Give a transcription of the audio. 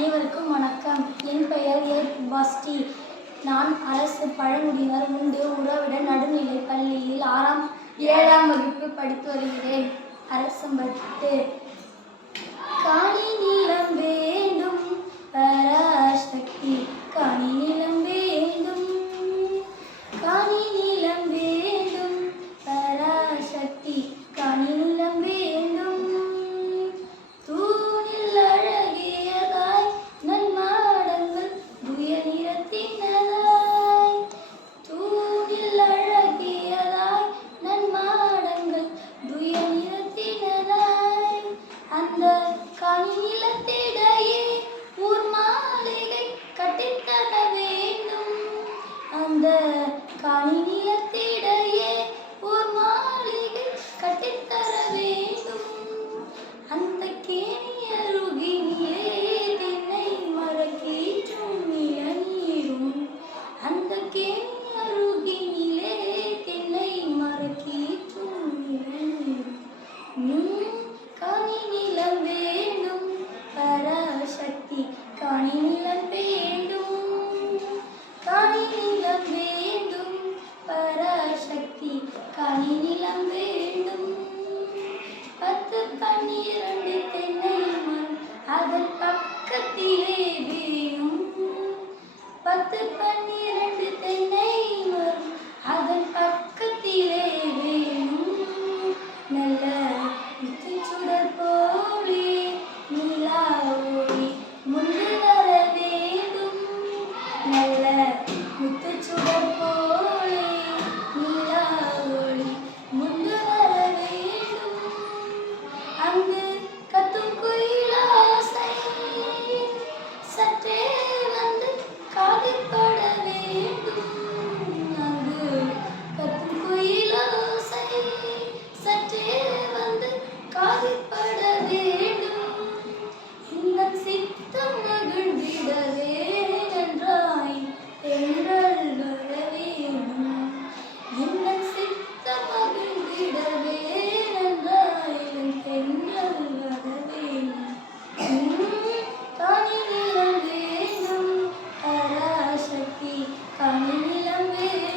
அனைவருக்கும் வணக்கம். என் பெயர் ஏ. பாஸ்டி. நான் அரசு பழங்குடியினர் உண்டு உறவிட நடுநிலைப் பள்ளியில் 7ஆம் வகுப்பு படித்து வருகிறேன். அரசம்பட்டு. காணி நிலம் வேண்டும் பராசக்தி, காணி நிலம் வேண்டும், காணி நிலம் வேண்டும் பராசக்தி, காணி நிலம் வேண்டும். தூணில் அழகியதாய் நன்மாடங்கள் துய நிறத்தினதாய், தூணில் அழகியதாய் நன்மாடங்கள் துய நிறத்தினதாய். அந்த காணி நிலத்திடையே ஊர் மாளிகை கட்டித்தர வேண்டும், அந்த காணி நிலத்திடையே ஊர் மாளிகை கட்டித்தர வேண்டும். அந்த கேணி அருகினிலே தென்னை மரக்கீற்றும் இளநீரும், அந்த கேணி அருகினிலே தென்னை மரக்கீற்றும் இளநீரும். காணி நிலம் வேண்டும் பராசக்தி, காணி நிலம் வேண்டும், காணி நிலம் வேண்டும் பராசக்தி, காணி நிலம் வேண்டும். 10-12 தென்னை மரம் அதன் பக்கத்திலே வேணும், 10-12 தென்னை மரம் அதன் பக்கத்திலே வேணும். நல்ல சுடர் போலே நீலா ஒளி முந்து வர வேண்டும், நல்ல முத்துச்சுடர் போலே நீலா ஒளி முந்து வர வேண்டும். அங்கு கத்தும் குயிலாசை சற்றே வந்து காதிற்பட வேண்டும், அங்கு கத்தும் குயிலாசை சற்றே வந்து காதிற்பட வேண்டும். இந்த சித்தம் மகிழ்ந்திடவே நன்றாய் தென்றல் வர வேண்டும், இந்த சித்தம் மகிழ்ந்திடவே நன்றாய் தென்றல் வர வேண்டும். காணி நிலம் வேண்டும் பராசக்தி, காணி நிலம் வேண்டும்.